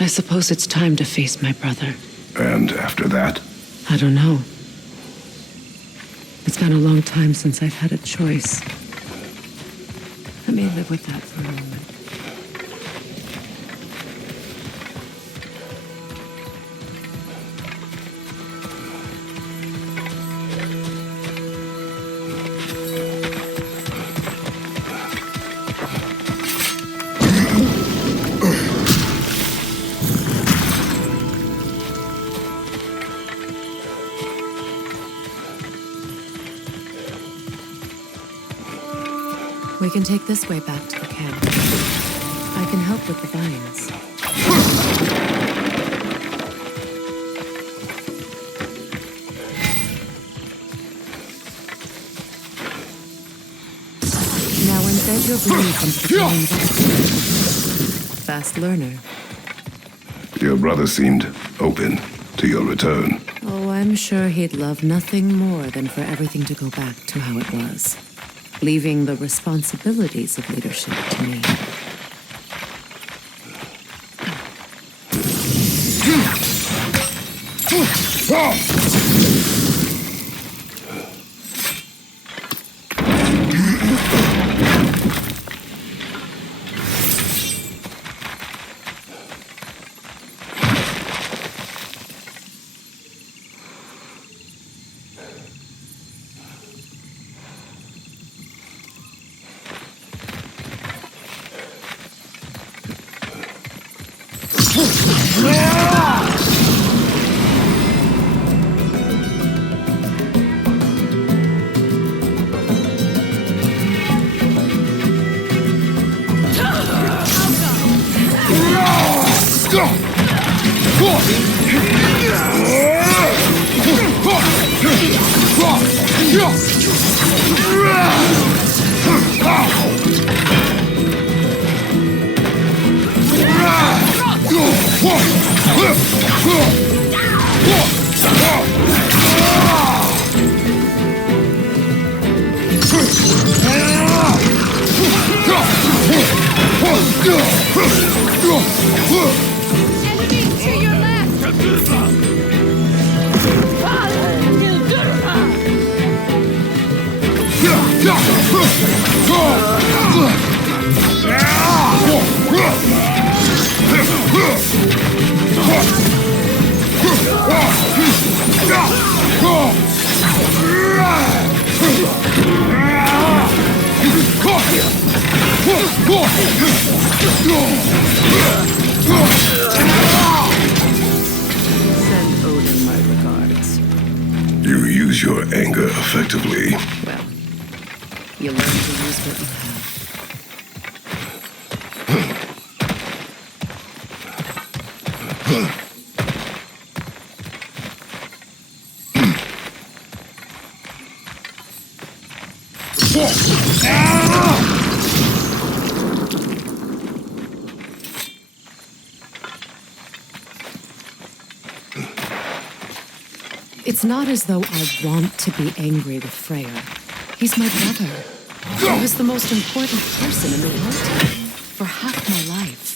I suppose it's time to face my brother. And after that? I don't know. It's been a long time since I've had a choice. Let me live with that for a moment. We can take this way back to the camp. I can help with the vines. Now embed your belief into the flame vine. Fast learner. Your brother seemed open to your return. Oh, I'm sure he'd love nothing more than for everything to go back to how it was. Leaving the responsibilities of leadership to me. Send Odin my regards. You use your anger effectively. Well, you learn to use what you have. It's not as though I want to be angry with Freyr. He's my brother. He was the most important person in the world to me for half my life.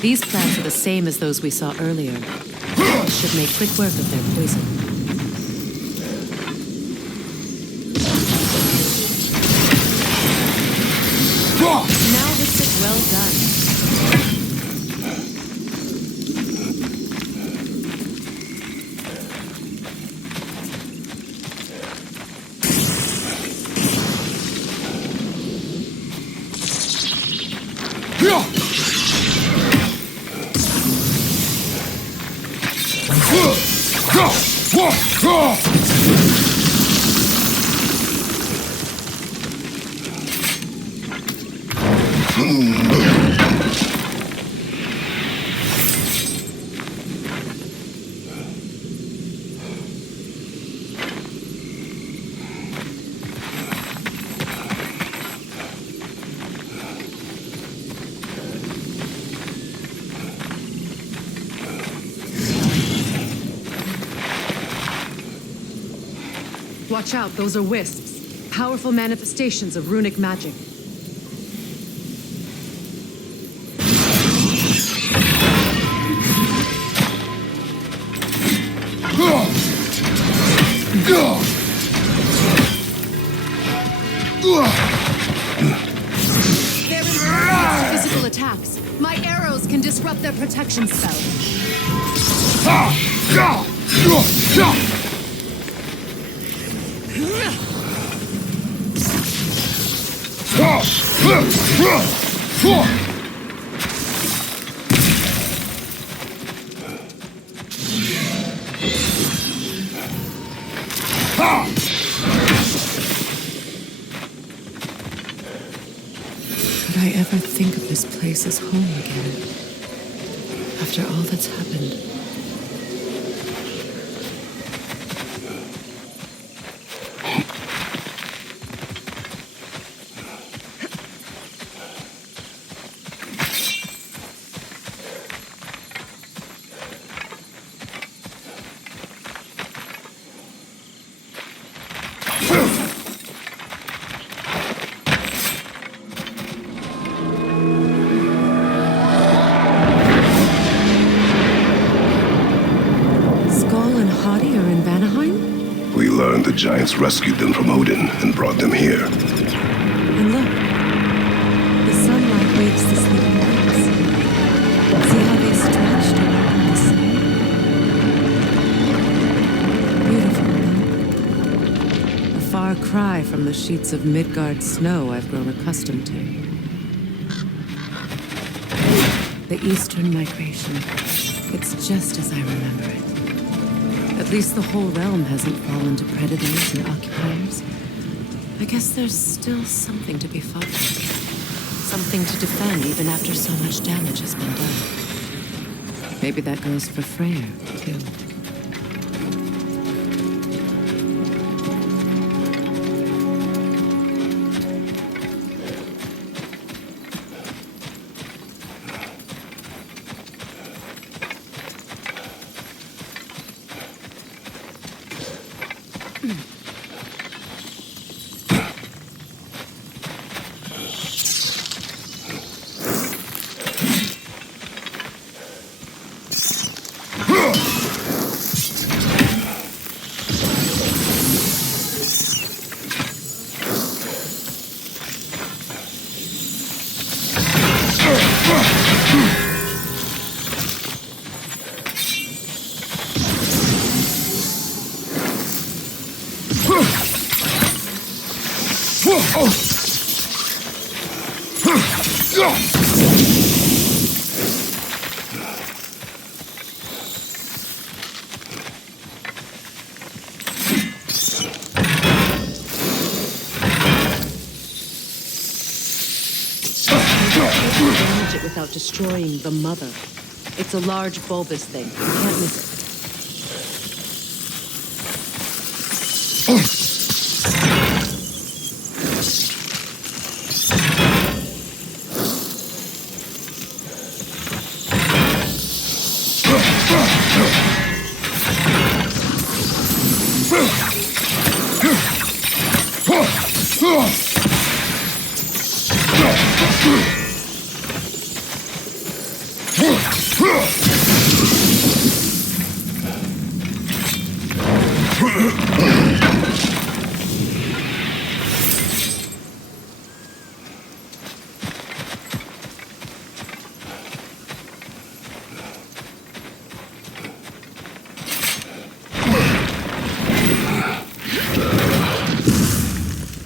These plants are the same as those we saw earlier. Should make quick work of their poison. Now this is well done. Watch out, those are wisps. Powerful manifestations of runic magic. They're impervious to physical attacks. My arrows can disrupt their protection spell. Could I ever think of this place as home again? After all that's happened. We learned the giants rescued them from Odin and brought them here. And look, the sunlight wakes the sleeping ones. See how they stretched around the sun? Beautiful, huh? A far cry from the sheets of Midgard snow I've grown accustomed to. The eastern migration. It's just as I remember it. At least the whole realm hasn't fallen to predators and occupiers. I guess there's still something to be fought for. Something to defend even after so much damage has been done. Maybe that goes for Freyr, too. Damage it without destroying the mother. It's a large bulbous thing. You can't miss it.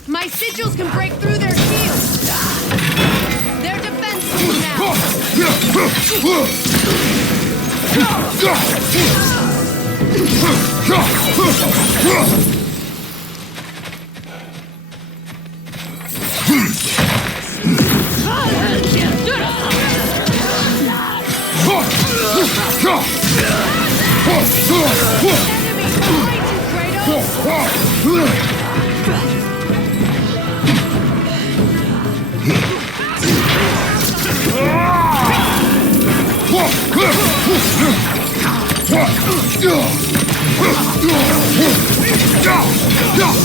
My sigils can break through their shields! They're defenseless now! Enemy behind you, Kratos!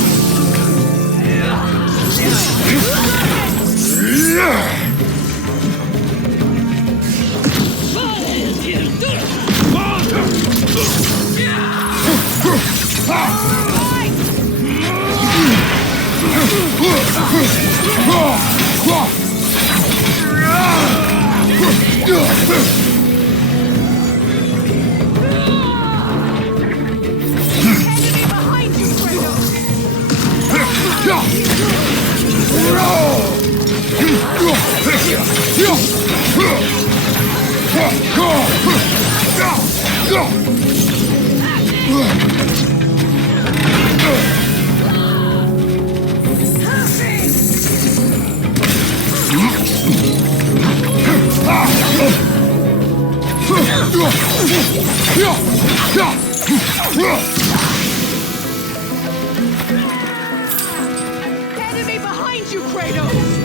Enemy behind you, Kratos!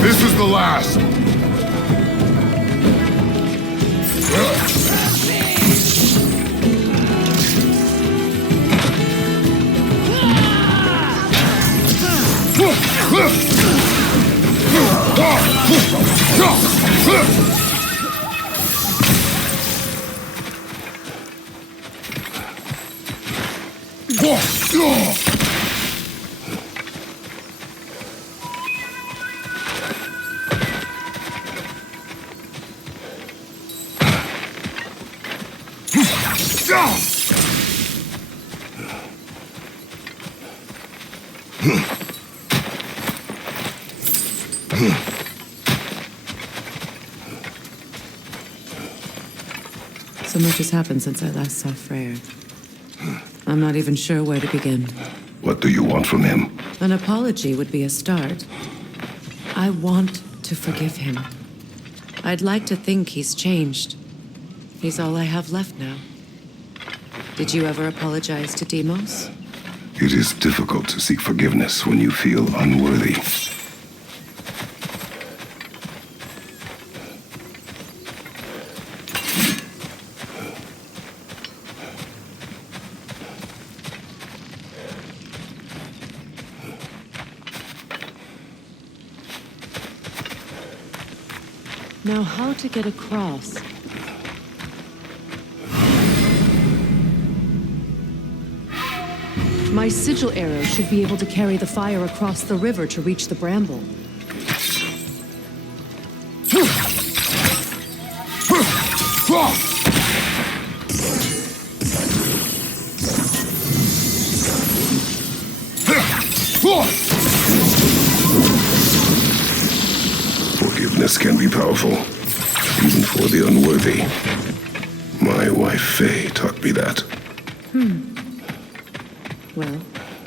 This is the last. So much has happened since I last saw Freyr. I'm not even sure where to begin. What do you want from him? An apology would be a start. I want to forgive him. I'd like to think he's changed. He's all I have left now. Did you ever apologize to Deimos? It is difficult to seek forgiveness when you feel unworthy. Now, how to get across? My sigil arrow should be able to carry the fire across the river to reach the bramble. Forgiveness can be powerful, even for the unworthy. My wife Faye taught me that. Well,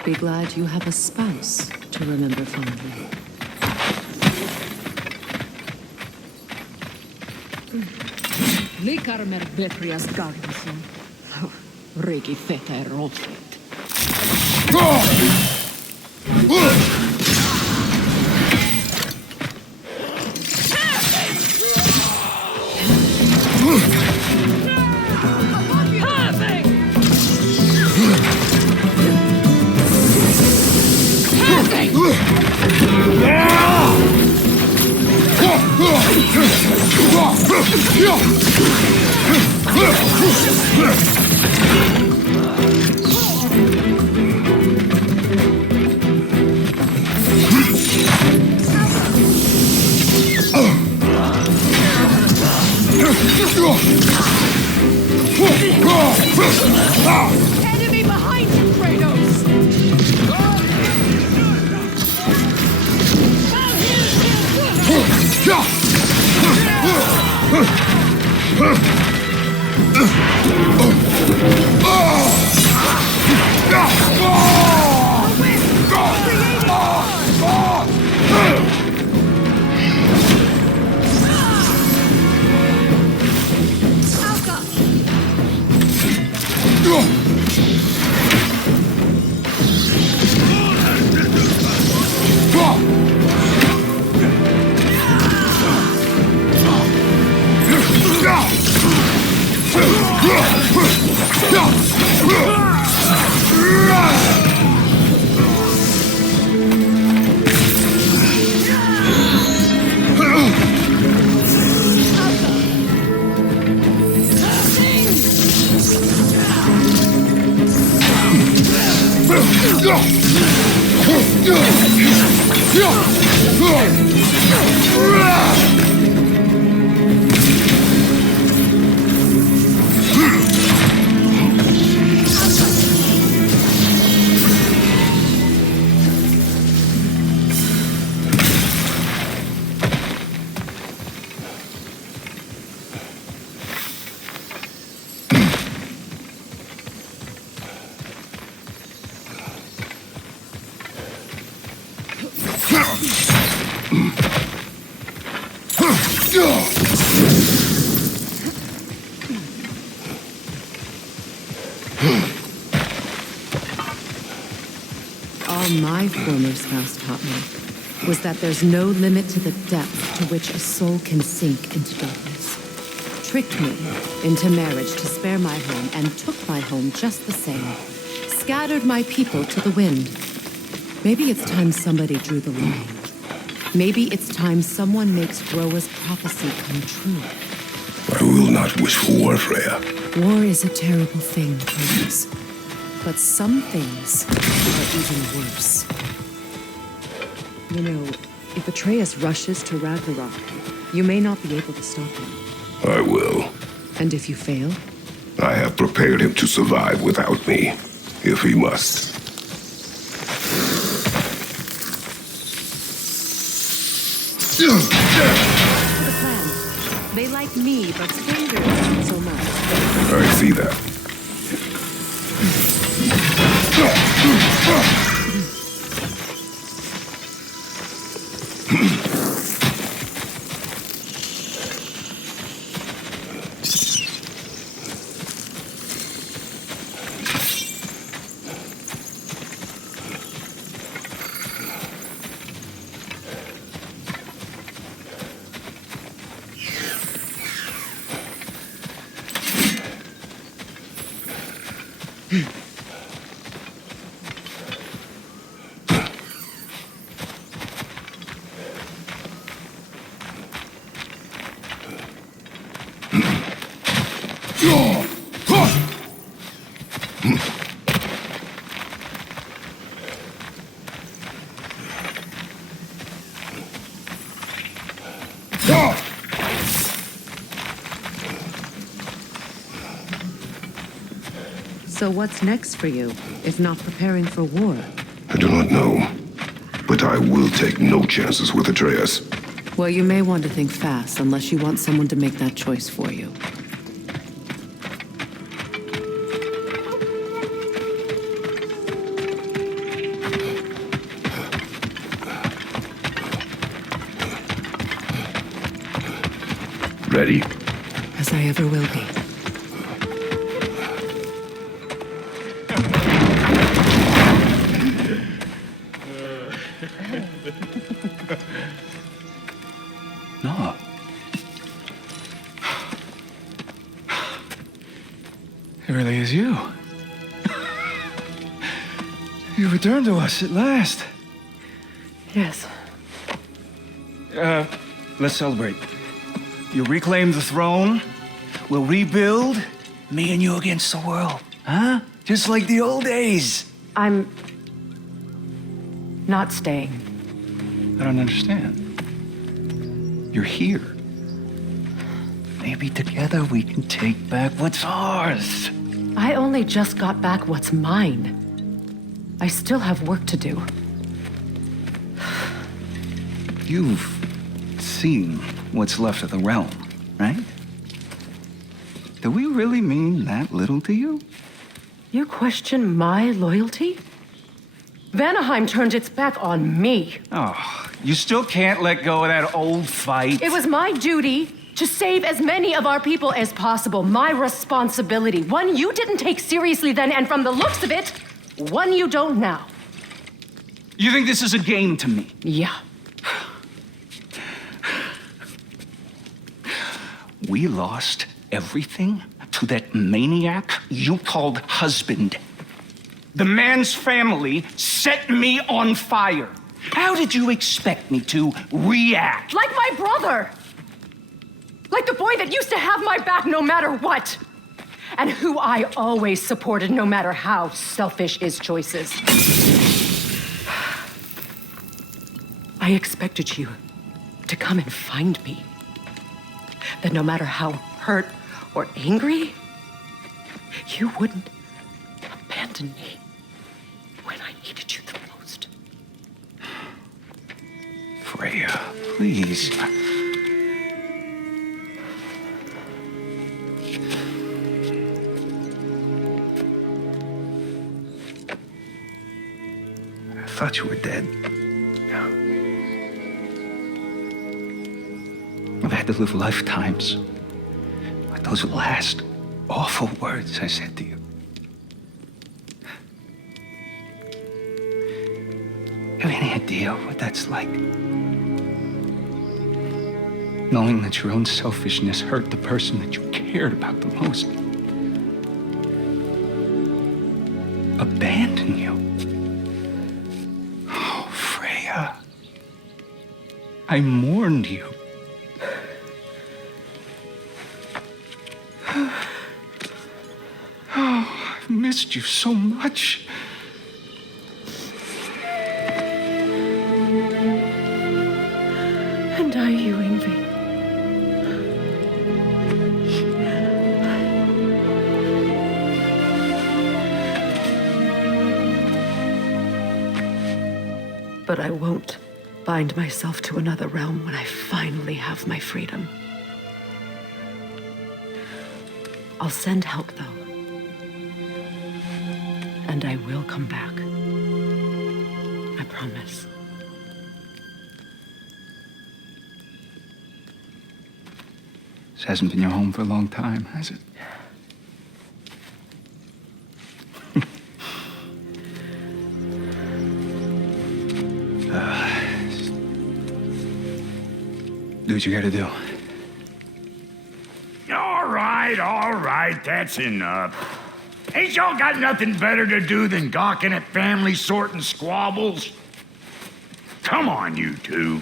be glad you have a spouse to remember fondly. Likarmer Betrias Garnison. Regi feta er råfett. Enemy behind you, Kratos! All my former spouse taught me was that there's no limit to the depth to which a soul can sink into darkness. Tricked me into marriage to spare my home and took my home just the same. Scattered my people to the wind. Maybe it's time somebody drew the line. Maybe it's time someone makes Groa's prophecy come true. I will not wish for war, Freya. War is a terrible thing, Kratos. But some things are even worse. You know, if Atreus rushes to Ragnarok, you may not be able to stop him. I will. And if you fail? I have prepared him to survive without me, if he must. To the plan. They like me, but strangers not so much. I see that. So what's next for you, if not preparing for war? I do not know, but I will take no chances with Atreus. Well, you may want to think fast, unless you want someone to make that choice for you. Ready? As I ever will be. No. It really is you. You returned to us at last. Yes. Let's celebrate. You reclaim the throne. We'll rebuild. Me and you against the world. Huh? Just like the old days. I'm not staying. I don't understand. You're here. Maybe together we can take back what's ours. I only just got back what's mine. I still have work to do. You've seen what's left of the realm, right? Do we really mean that little to you? You question my loyalty? Vanaheim turned its back on me. Oh, you still can't let go of that old fight. It was my duty to save as many of our people as possible. My responsibility. One you didn't take seriously then, and from the looks of it, one you don't now. You think this is a game to me? Yeah. We lost everything to that maniac you called husband. The man's family set me on fire. How did you expect me to react? Like my brother! Like the boy that used to have my back no matter what! And who I always supported no matter how selfish his choices. I expected you to come and find me. That no matter how hurt or angry, you wouldn't abandon me when I needed you the most. Freya, please. I thought you were dead. I've had to live lifetimes with those last awful words I said to you. Have any idea what that's like? Knowing that your own selfishness hurt the person that you cared about the most. Abandon you. Oh, Freya. I mourned you. Oh, I've missed you so much. And I, you, Yngvi. But I won't bind myself to another realm when I finally have my freedom. I'll send help, though. And I will come back. I promise. This hasn't been your home for a long time, has it? Do what you gotta do. All right, that's enough. Ain't y'all got nothing better to do than gawking at family sorting squabbles? Come on, you two.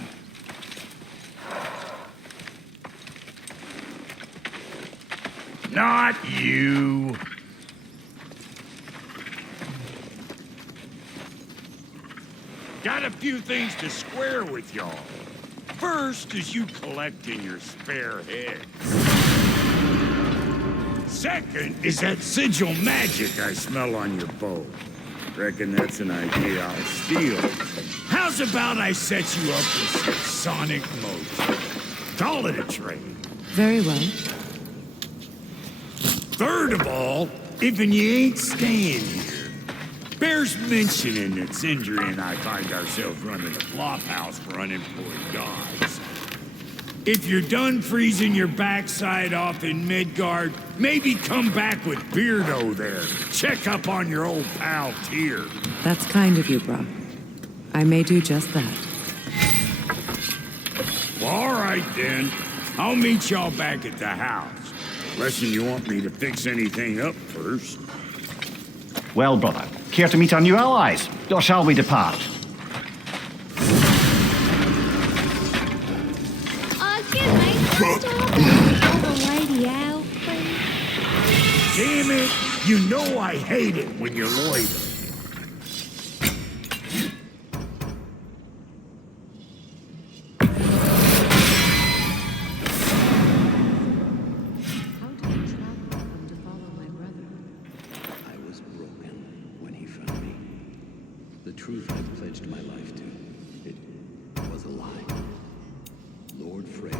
Not you. Got a few things to square with y'all. First is you collecting your spare heads. Second is that sigil magic I smell on your bow. Reckon that's an idea I'll steal. How's about I set you up with some sonic motion? Call it a trade. Very well. Third of all, if you ain't staying here, bears mentioning that Sindri and I find ourselves running a flop house for unemployed gods. If you're done freezing your backside off in Midgard, maybe come back with Beardo there. Check up on your old pal Tyr. That's kind of you, bro. I may do just that. Well, all right then. I'll meet y'all back at the house. Unless you want me to fix anything up first. Well, brother, care to meet our new allies? Or shall we depart? Excuse me, can I stop? The lady out, please? Damn it! You know I hate it when you're loitering. The truth I've pledged my life to, it was a lie. Lord Freyr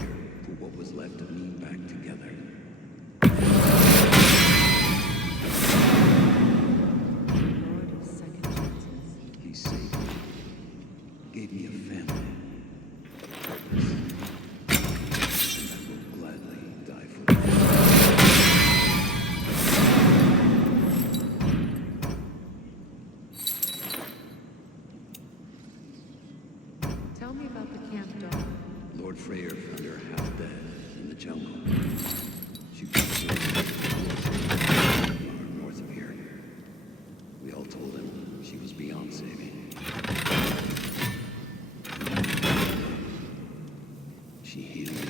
put what was left of me back together. Lord of second chances. He saved me, gave me a family, purpose, and I will gladly die for it. Tell me about the camp dog. Lord Freyr found her half dead in the jungle. She was north of here. We all told him she was beyond saving. She healed me.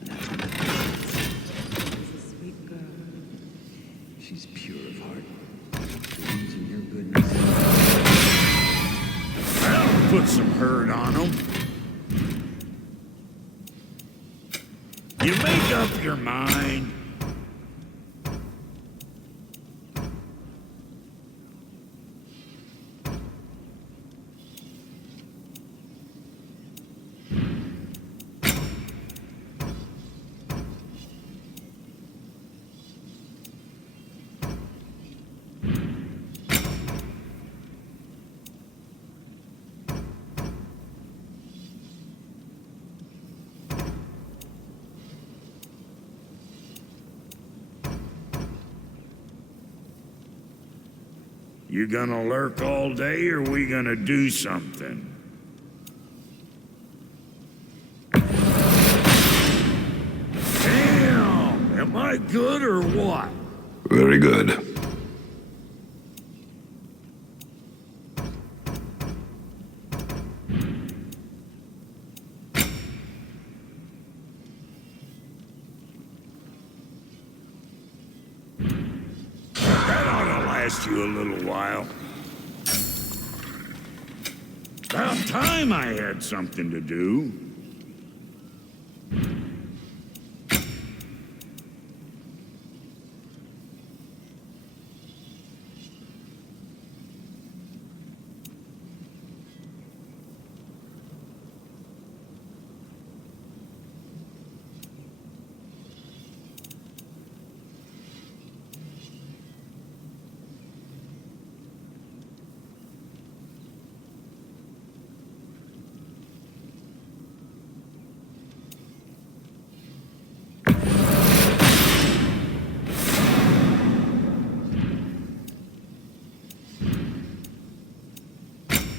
And after that, She's a sweet girl. she's pure of heart. Believes in your goodness. Well, put some hurt on them. You make up your mind. You gonna lurk all day, or we gonna do something? Damn! Am I good or what? Very good. That ought to last you a little while. About time I had something to do.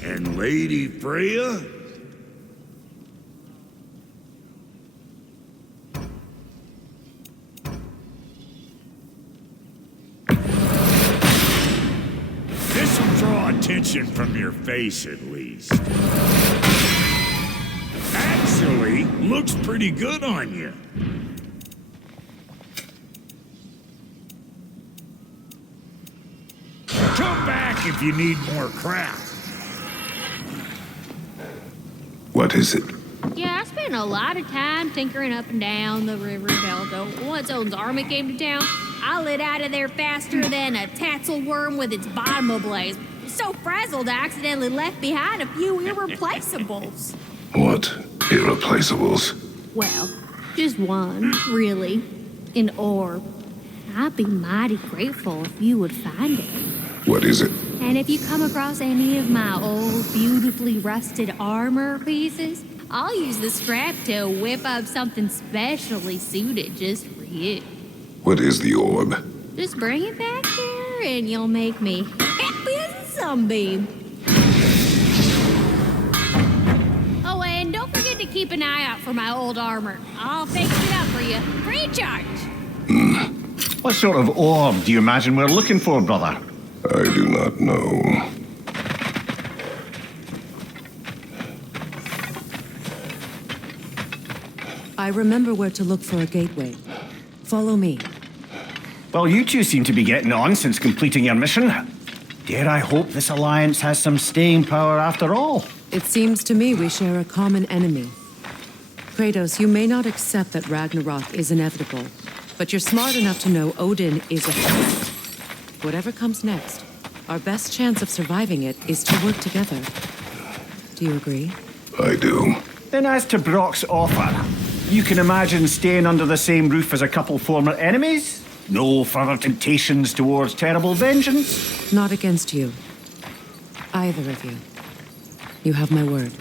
And Lady Freya? This'll draw attention from your face, at least. Actually, looks pretty good on you. Come back if you need more crap. What is it? Yeah, I spent a lot of time tinkering up and down the river delta. Once Odin's army came to town, I lit out of there faster than a tassel worm with its bottom ablaze. So frazzled, I accidentally left behind a few irreplaceables. What irreplaceables? Well, just one, really. An orb. I'd be mighty grateful if you would find it. What is it? And if you come across any of my old, beautifully rusted armor pieces, I'll use the scrap to whip up something specially suited just for you. What is the orb? Just bring it back here and you'll make me happy as a sunbeam. Oh, and don't forget to keep an eye out for my old armor. I'll fix it up for you, free of charge. What sort of orb do you imagine we're looking for, brother? I do not know. I remember where to look for a gateway. Follow me. Well, you two seem to be getting on since completing your mission. Dare I hope this alliance has some staying power after all? It seems to me we share a common enemy. Kratos, you may not accept that Ragnarok is inevitable, but you're smart enough to know Odin is a threat. Whatever comes next, our best chance of surviving it is to work together. Do you agree? I do. Then as to Brock's offer, you can imagine staying under the same roof as a couple former enemies? No further temptations towards terrible vengeance? Not against you. Either of you. You have my word.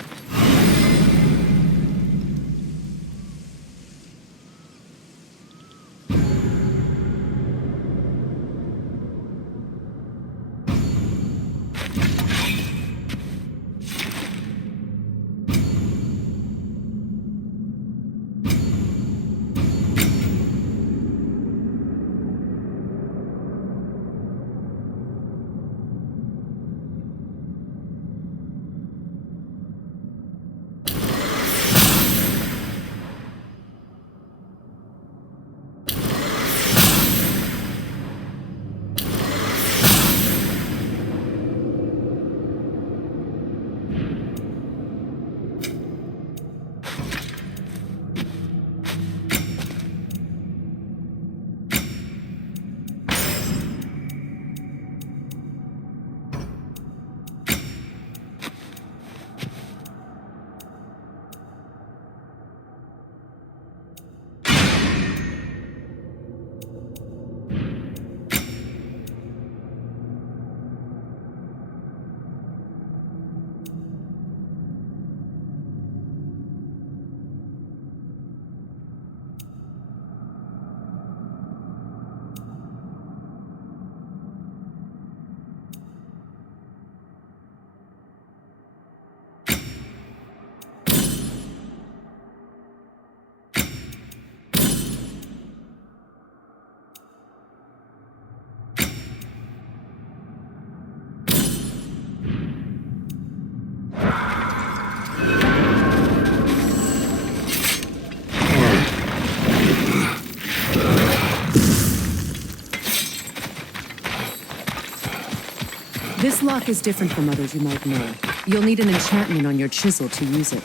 This lock is different from others you might know. You'll need an enchantment on your chisel to use it.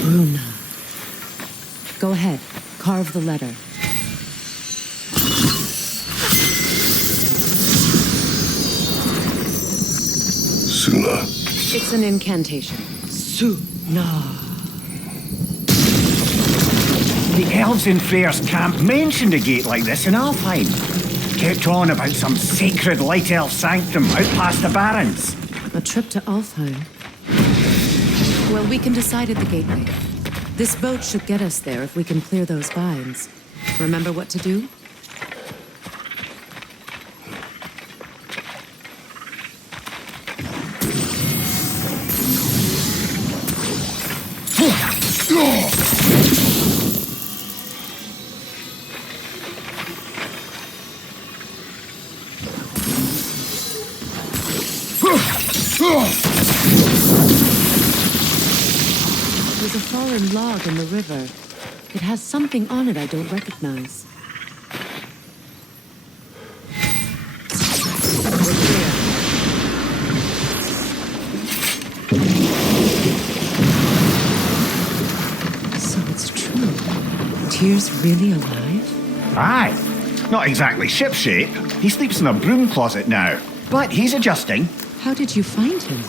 Bruna. Go ahead. Carve the letter. Suna. It's an incantation. Suna. The elves in Freyr's camp mentioned a gate like this in Alfheim. Kept on about some sacred light elf sanctum out past the barrens. A trip to Alfheim. Well, we can decide at the gateway. This boat should get us there if we can clear those vines. Remember what to do? There's a fallen log in the river. It has something on it I don't recognize. We're clear. So it's true. Tyr's really alive? Aye. Not exactly shipshape. He sleeps in a broom closet now. But he's adjusting. How did you find him?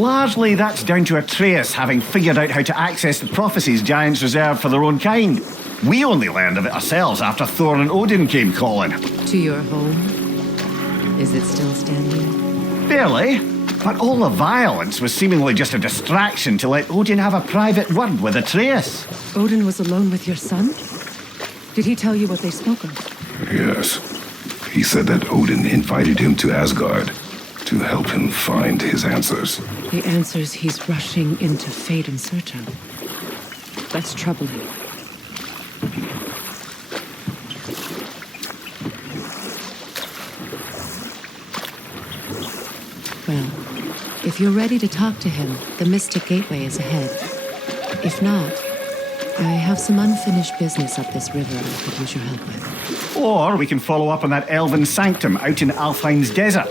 Largely, that's down to Atreus having figured out how to access the prophecies giants reserve for their own kind. We only learned of it ourselves after Thor and Odin came calling. To your home? Is it still standing? Barely. But all the violence was seemingly just a distraction to let Odin have a private word with Atreus. Odin was alone with your son? Did he tell you what they spoke of? Yes. He said that Odin invited him to Asgard to help him find his answers. The answers he's rushing into fate in search of. That's troubling. Well, if you're ready to talk to him, the Mystic Gateway is ahead. If not, I have some unfinished business up this river I could use your help with. Or we can follow up on that elven sanctum out in Alfheim's desert.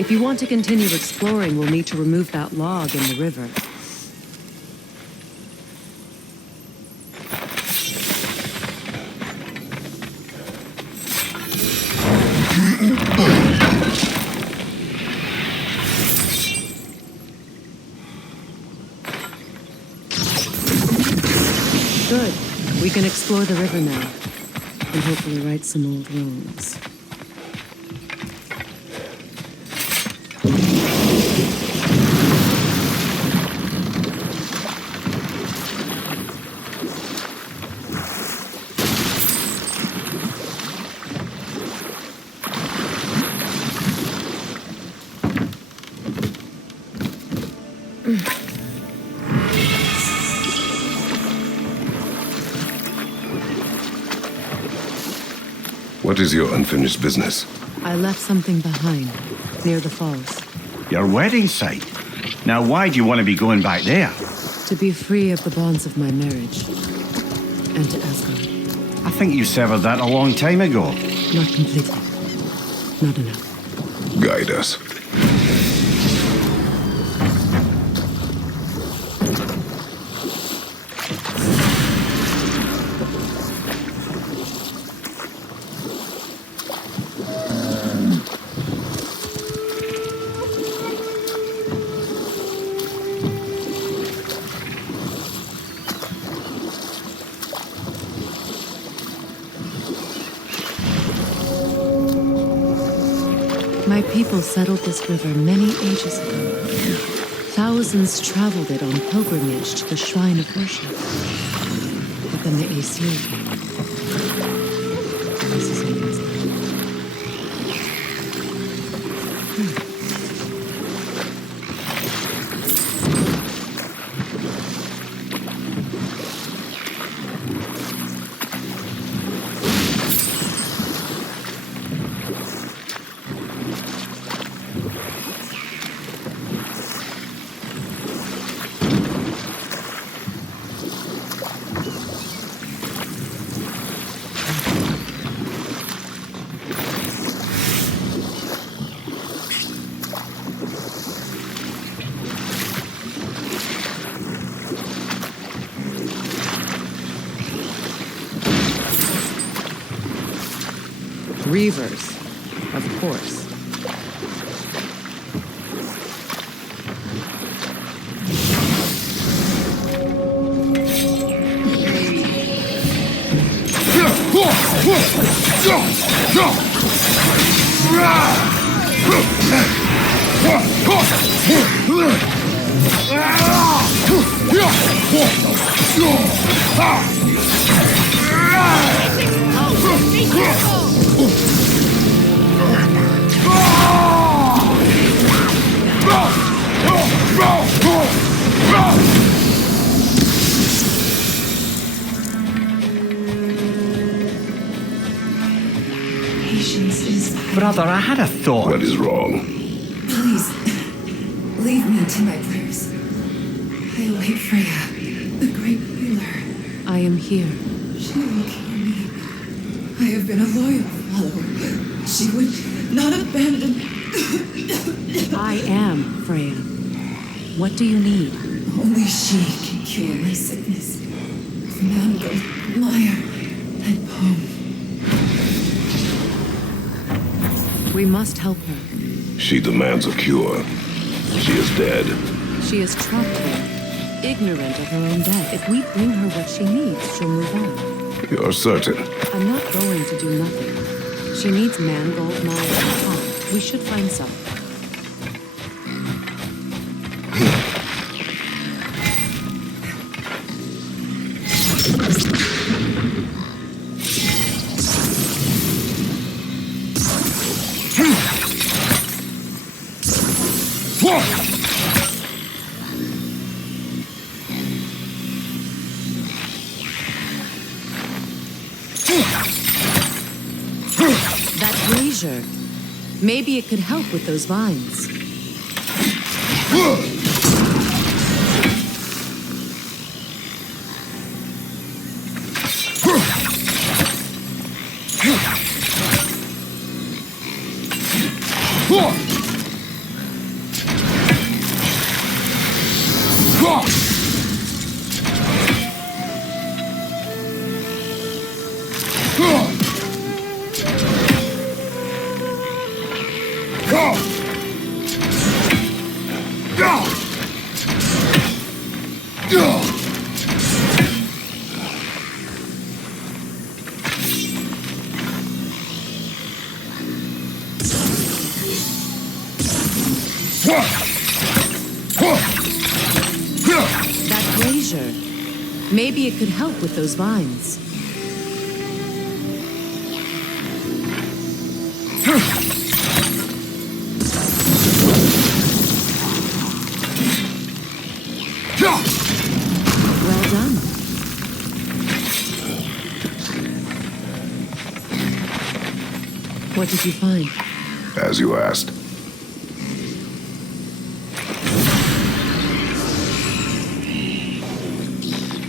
If you want to continue exploring, we'll need to remove that log in the river. Good. We can explore the river now, and hopefully right some old wrongs. What is your unfinished business? I left something behind, near the falls. Your wedding site. Now, why do you want to be going back there? To be free of the bonds of my marriage. And to Asgard. I think you severed that a long time ago. Not completely. Not enough. Guide us. My people settled this river many ages ago. Thousands traveled it on pilgrimage to the shrine of worship. But then the Aesir came. This is amazing. Reavers, of course. Patience is... Brother, I had a thought. What is wrong? Please, leave me to my prayers. I await Freya, the great healer. I am here. She will cure me. I have been a loyal follower. She would not abandon... I am Freya. What do you need? Only she can cure my sickness. Mangold, lyre, and poem. We must help her. She demands a cure. She is dead. She is trapped here, ignorant of her own death. If we bring her what she needs, she'll move on. You're certain? I'm not going to do nothing. She needs mangold, lyre, and poem. We should find some. That brazier. Maybe it could help with those vines. That brazier. Maybe it could help with those vines. Well done. What did you find? As you asked.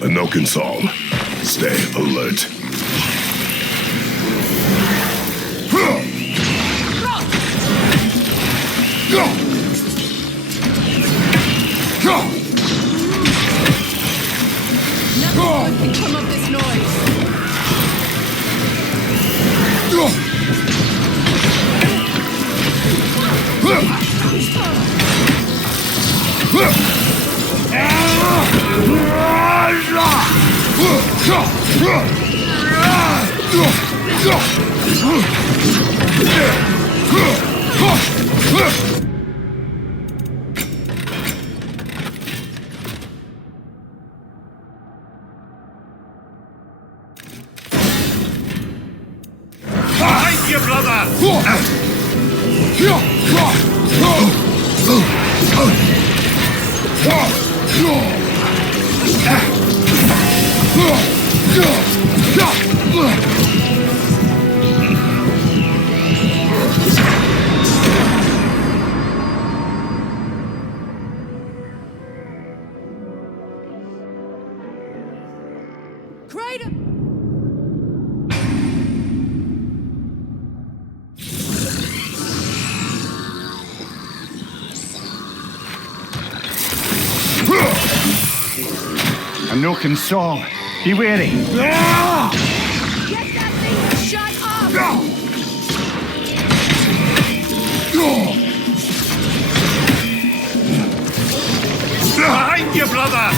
A Noken song. Stay alert. Nothing good can come of this noise. Thank you, brother! A Noken song. Be wary. Get that thing to shut up! brother!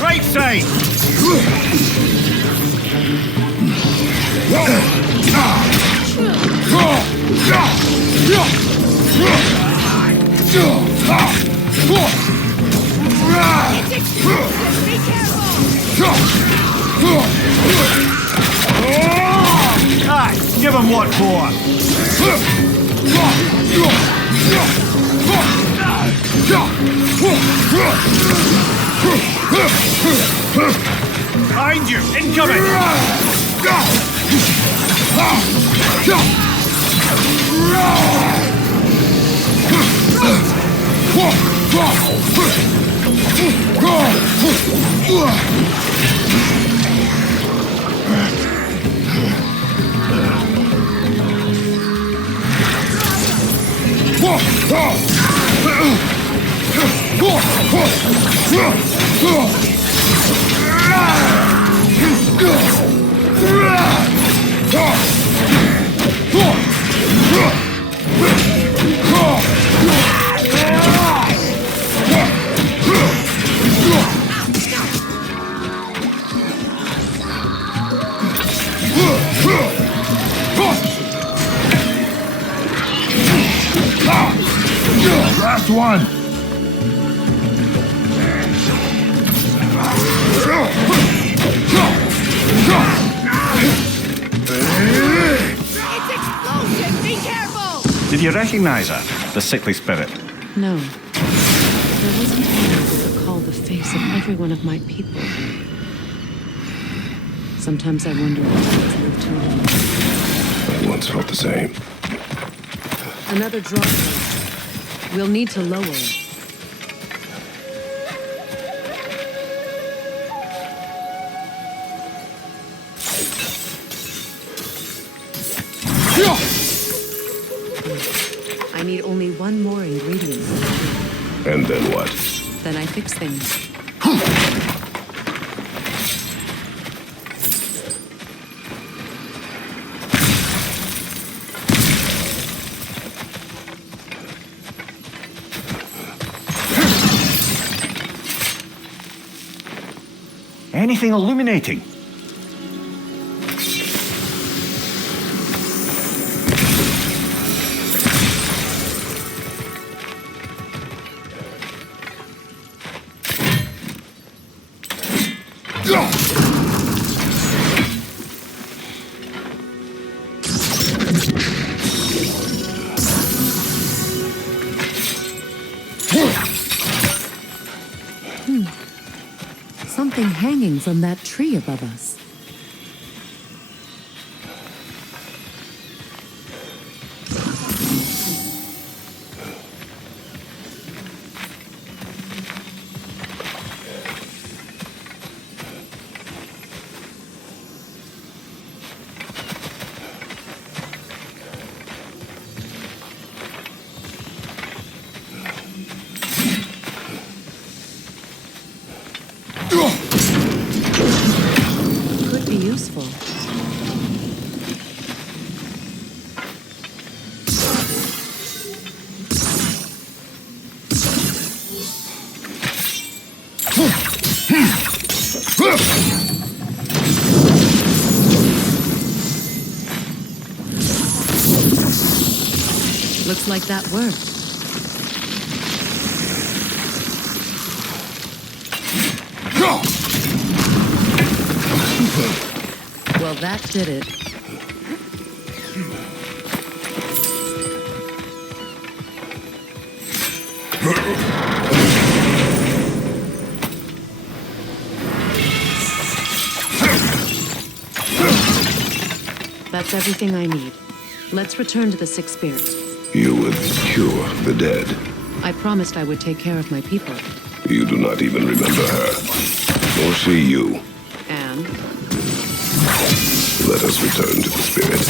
Right side! Be careful! Aye, give him what for! Behind you! Incoming! Last one! It's explosive! Be careful! Did you recognize her? The sickly spirit? No. There wasn't anyone who could call the face of every one of my people. Sometimes I wonder if it's lived too long. I once felt the same. Another drop. We'll need to lower it. I need only one more ingredient. And then what? Then I fix things. Anything illuminating? Something hanging from that tree above us. Could be useful. Looks like that worked. Well, that did it. That's everything I need. Let's return to the Six Spirits. You would cure the dead. I promised I would take care of my people. You do not even remember her. Or she you. And? Let us return to the spirit.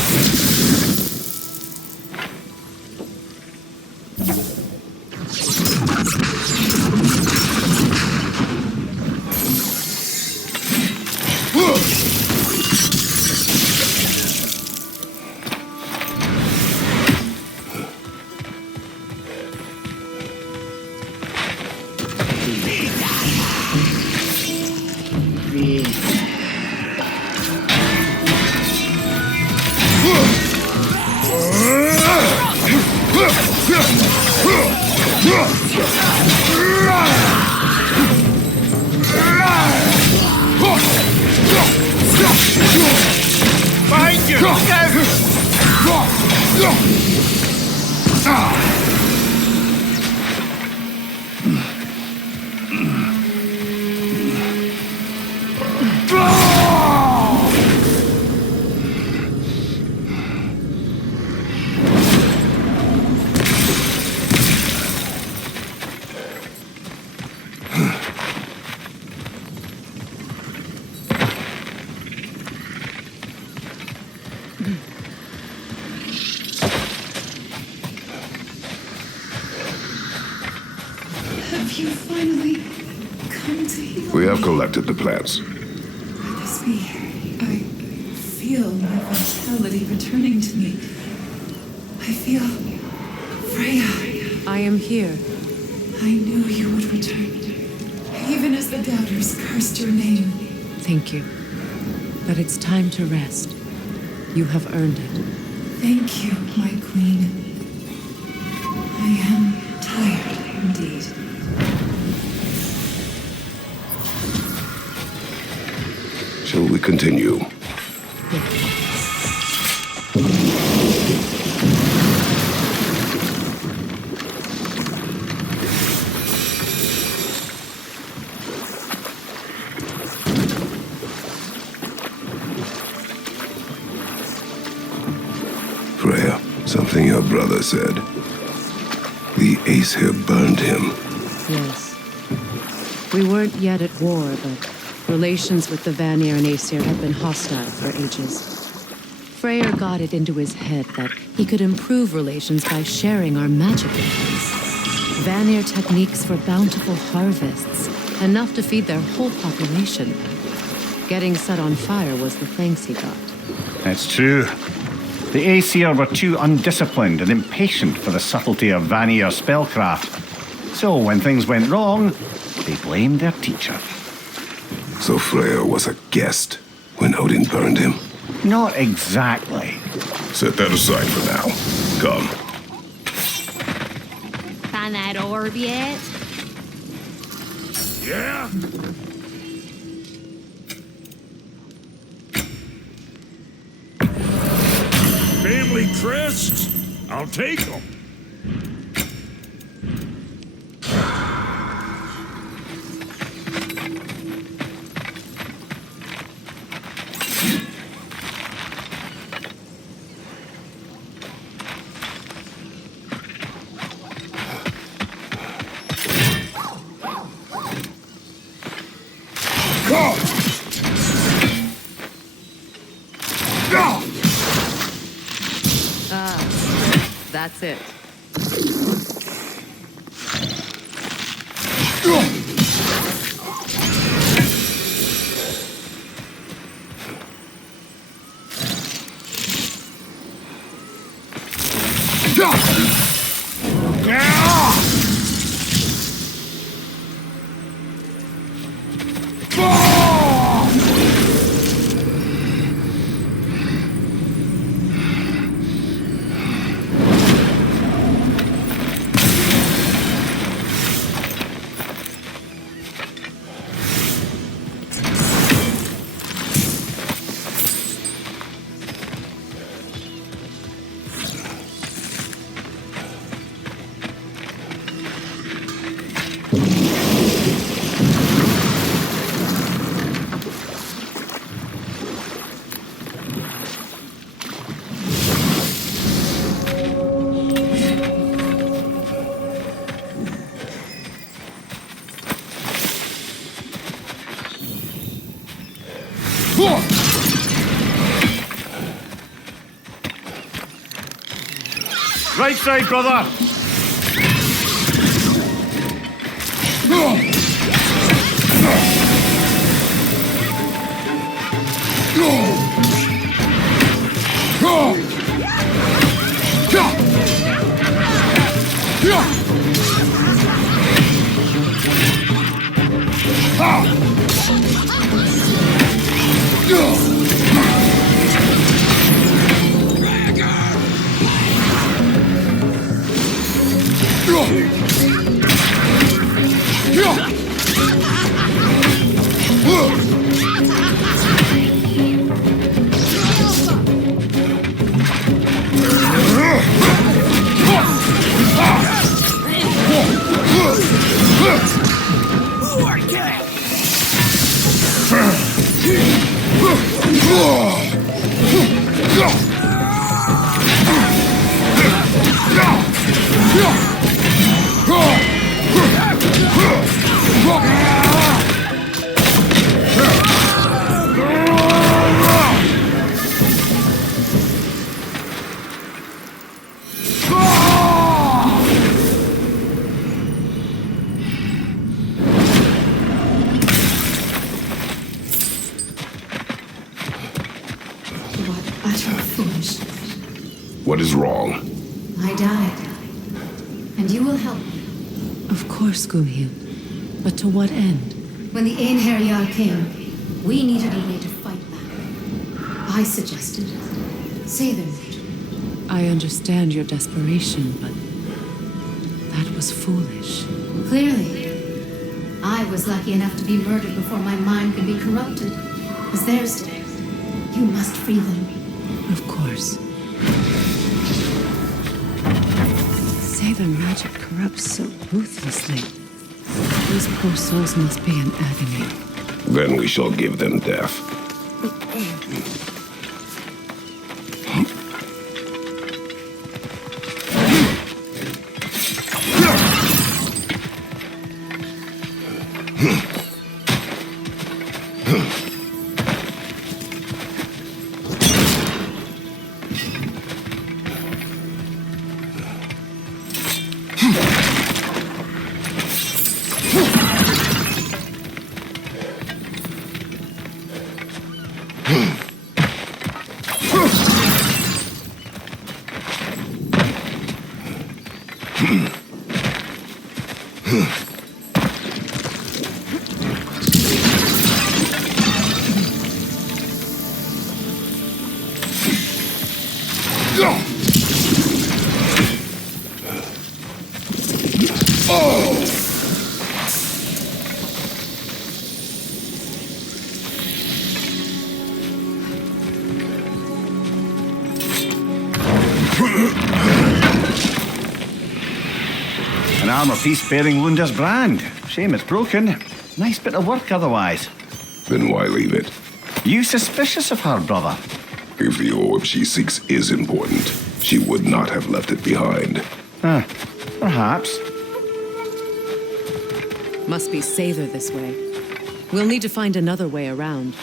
Behind you! Look out! Have you finally come to heal We have me? collected the plants. Could this be? I feel my vitality returning to me. I feel Freya. I am here. I knew you would return, even as the doubters cursed your name. Thank you. But it's time to rest. You have earned it. Thank you, my queen. I am tired indeed. Shall we continue? Freya, something your brother said. The Aesir burned him. Yes. We weren't yet at war, but relations with the Vanir and Aesir had been hostile for ages. Freyr got it into his head that he could improve relations by sharing our magic weapons. Vanir techniques for bountiful harvests, enough to feed their whole population. Getting set on fire was the thanks he got. It's true. The Aesir were too undisciplined and impatient for the subtlety of Vanir spellcraft. So when things went wrong, they blamed their teacher. So Freya was a guest when Odin burned him? Not exactly. Set that aside for now. Come. Find that orb yet? Yeah? Family crests? I'll take them. That's it. Right side, brother! What utter foolishness. What is wrong? I died. And you will help me. Of course, Gunhild. But to what end? When the Einherjar came, we needed a way to fight back. I suggested Sathermage. I understand your desperation, but that was foolish. Clearly. I was lucky enough to be murdered before my mind could be corrupted, as theirs did. You must free them. Of course. Say the magic corrupts so ruthlessly. These poor souls must be in agony. Then we shall give them death. An armor piece bearing Lunda's brand. Shame it's broken. Nice bit of work otherwise. Then why leave it? You suspicious of her, brother? If the orb she seeks is important, she would not have left it behind. Perhaps. Must be Sather this way. We'll need to find another way around.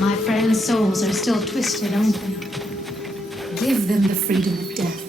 My friends' souls are still twisted, aren't they? Give them the freedom of death.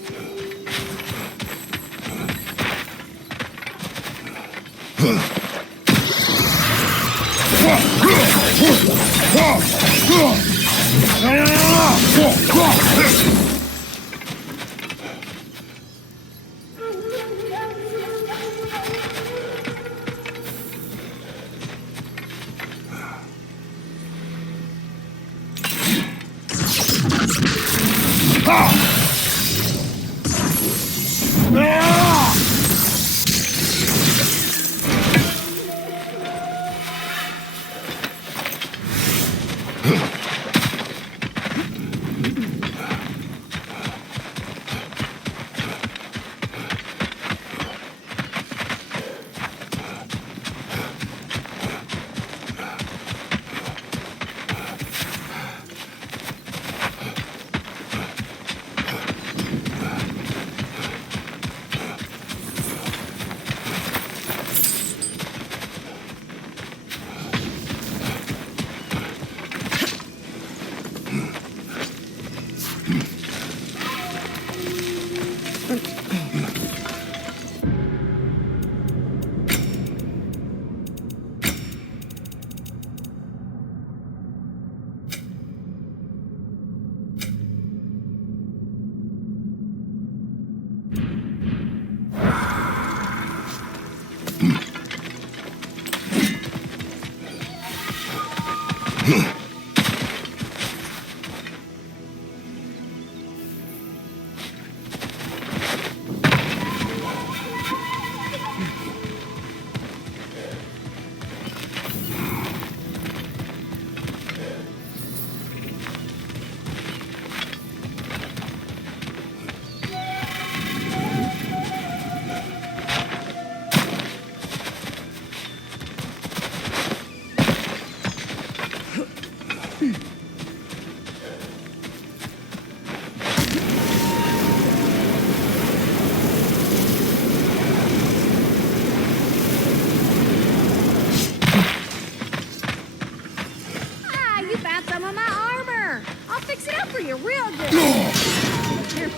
you real good. Here,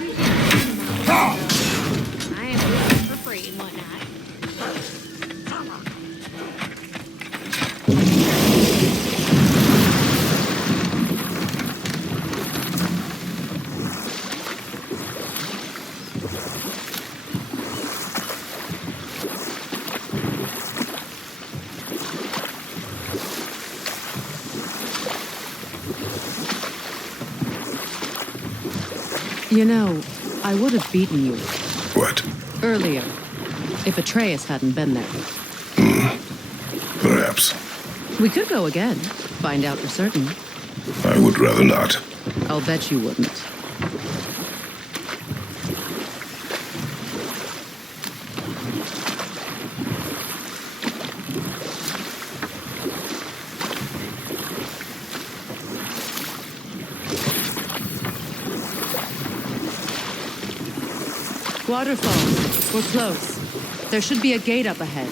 I am doing it for free and whatnot. You know, I would have beaten you What? earlier if Atreus hadn't been there. Perhaps. We could go again, find out for certain. I would rather not. I'll bet you wouldn't. Waterfall. We're close. There should be a gate up ahead.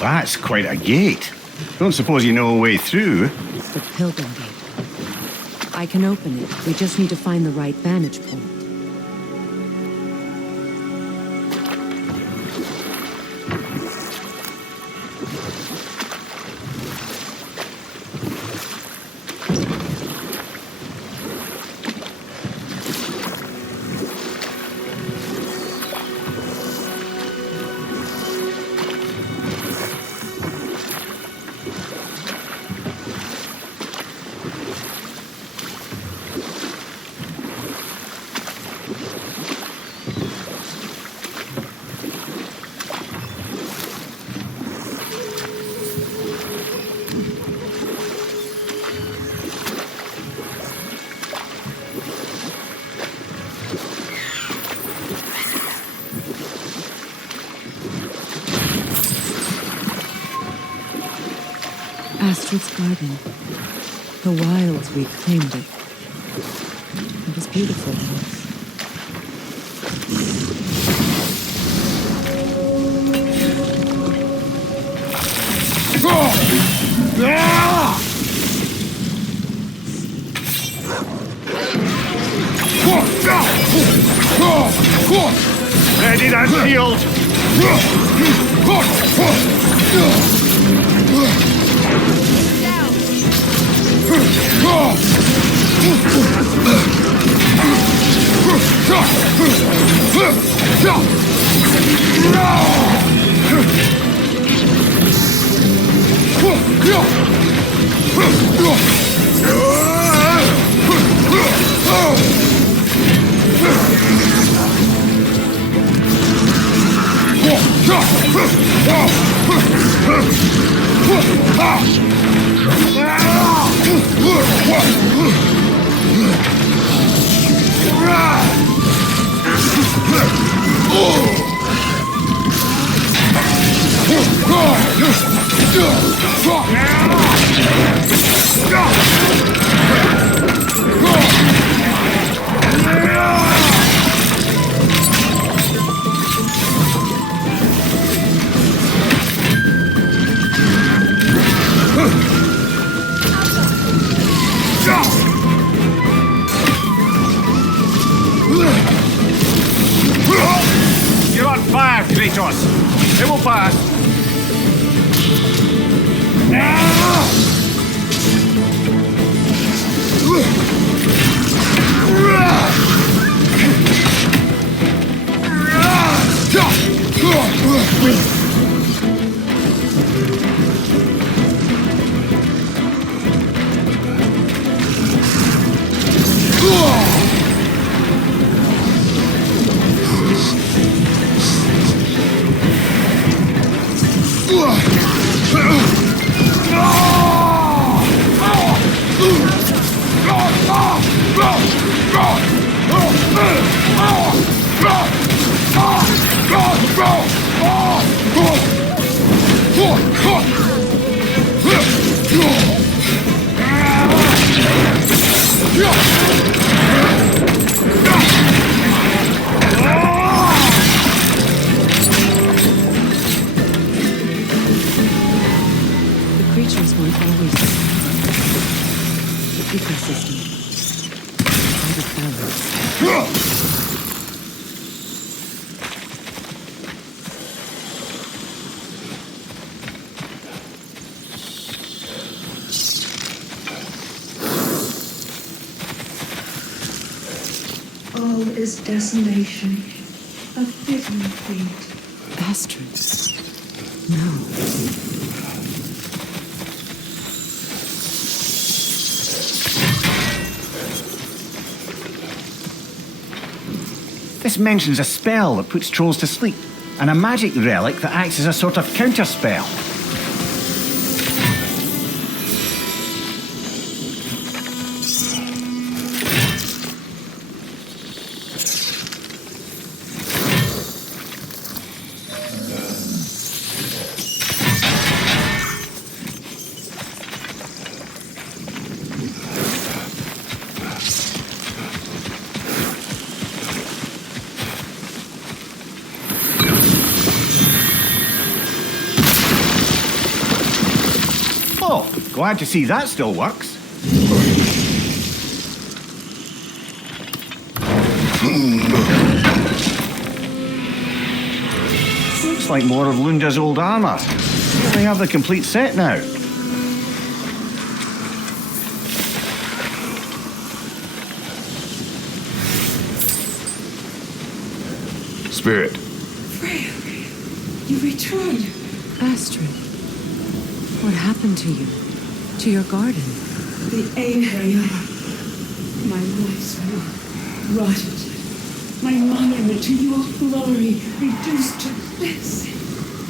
That's quite a gate. Don't suppose you know a way through? The Pilgrim Gate. I can open it. We just need to find the right vantage point. Astrid's garden. The wilds reclaimed it. It was beautiful. Ready and healed. You're on fire, Kratos. It will pass. The creatures weren't always ecosystem. Out of balance. All is desolation, a fitting fate. Astrid. No. This mentions a spell that puts trolls to sleep, and a magic relic that acts as a sort of counterspell. Oh, glad to see that still works. Looks like more of Lunda's old armour. We have the complete set now. Spirit, Freya, you returned. Astrid. What happened to you? To your garden? The angry my life's work rotted. My monument to your glory reduced to this.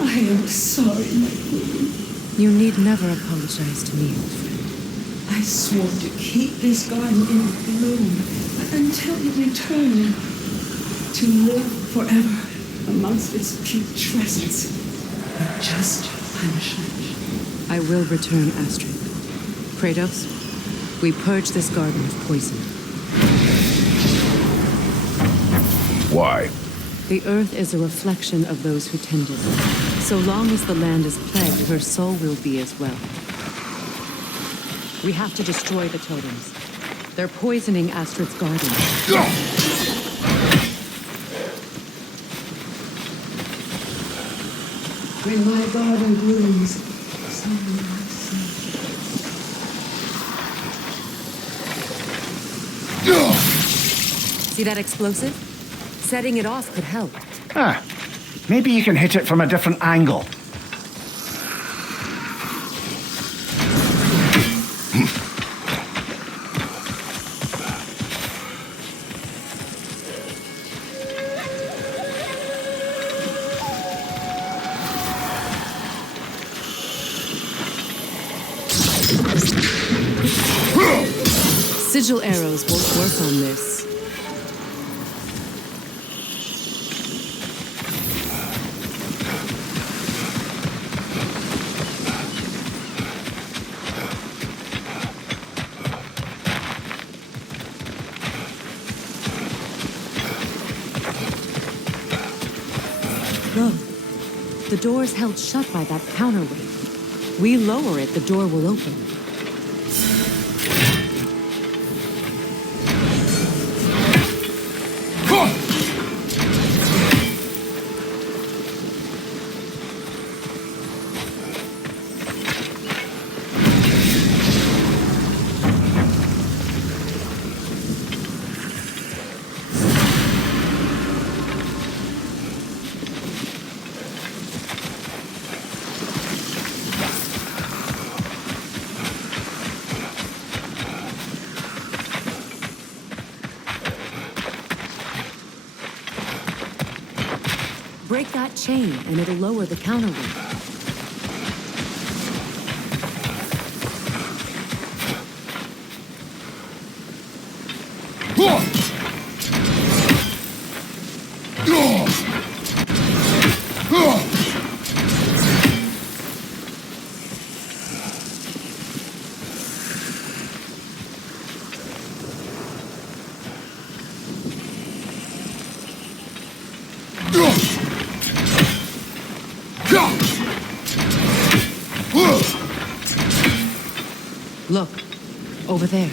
I am sorry, my queen. You need never apologize to me, old friend. I swore to keep this garden in bloom until you return. To live forever amongst its putrescence. A just punishment. I will return, Astrid. Kratos, we purge this garden of poison. why? The earth is a reflection of those who tend it. So long as the land is plagued, her soul will be as well. We have to destroy the totems. They're poisoning Astrid's garden. When my garden blooms, someone will see. See that explosive? Setting it off could help. Ah, maybe you can hit it from a different angle. Sigil arrows won't work on this. Look, the door's held shut by that counterweight. We lower it, the door will open. Break that chain, and it'll lower the counterweight. Look, over there.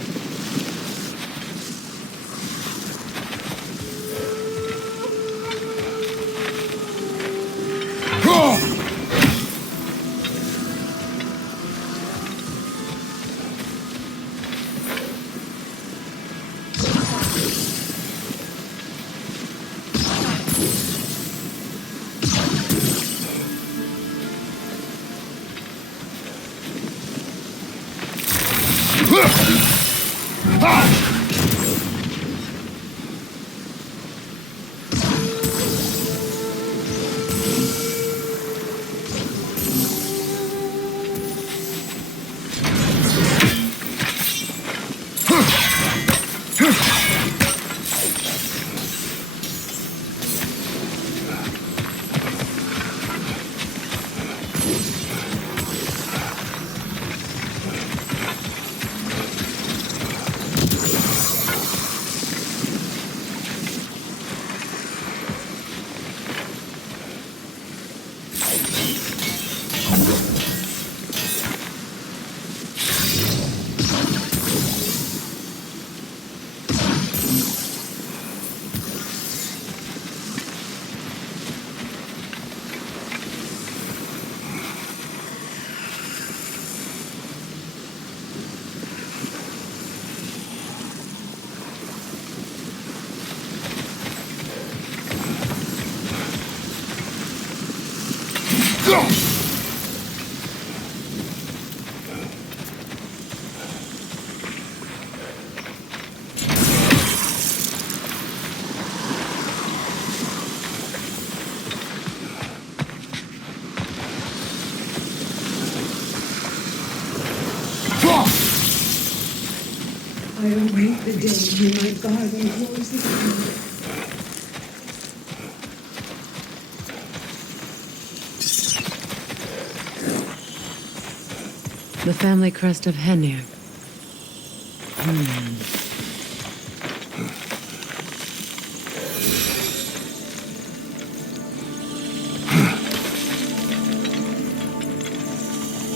I await the day when my garden grows again. The family crest of Henir.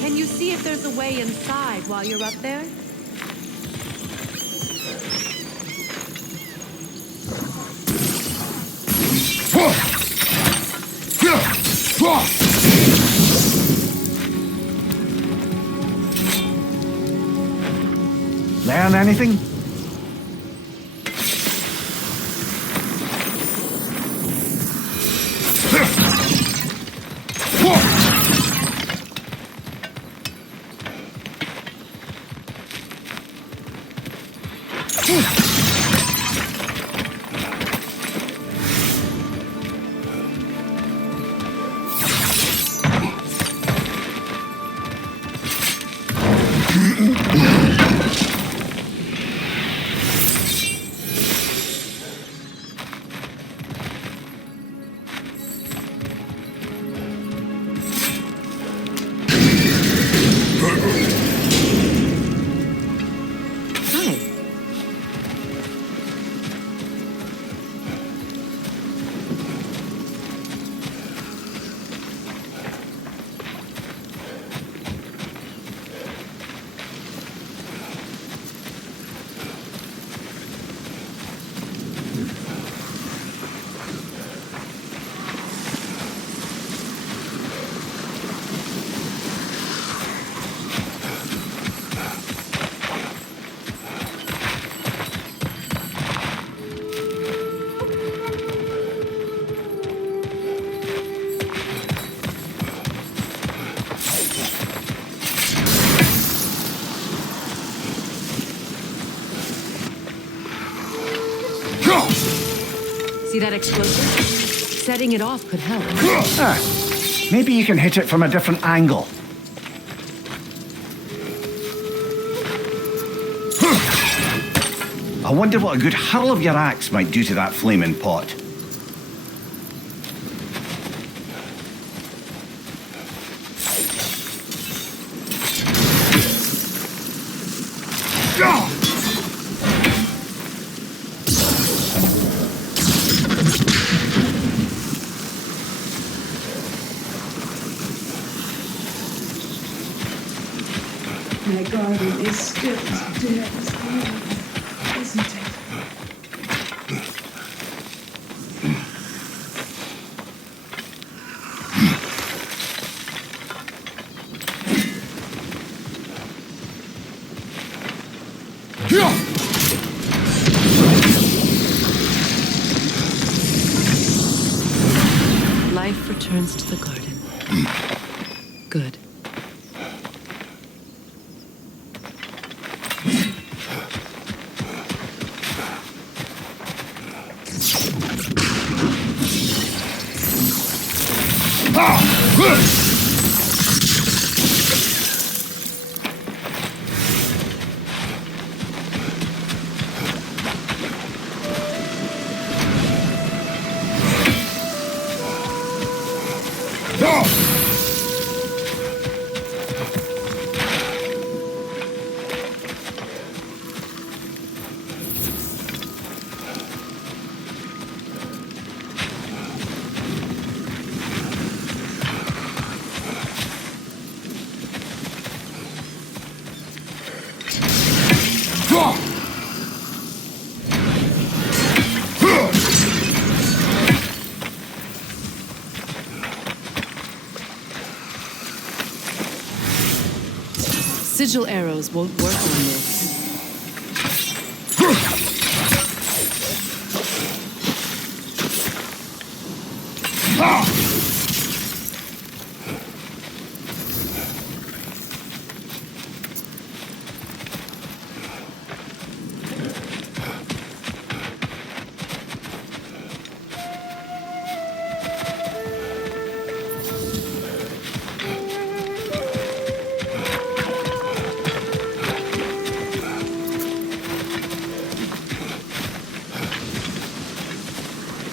Can you see if there's a way inside while you're up there? Learn anything? Hi. See that explosive? Setting it off could help. Ah, maybe you can hit it from a different angle. I wonder what a good hurl of your axe might do to that flaming pot. My garden is still as dead as the world, isn't it? Life returns to the garden. Good. Sigil arrows won't work on this.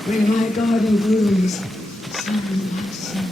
When my garden blooms, so will my son.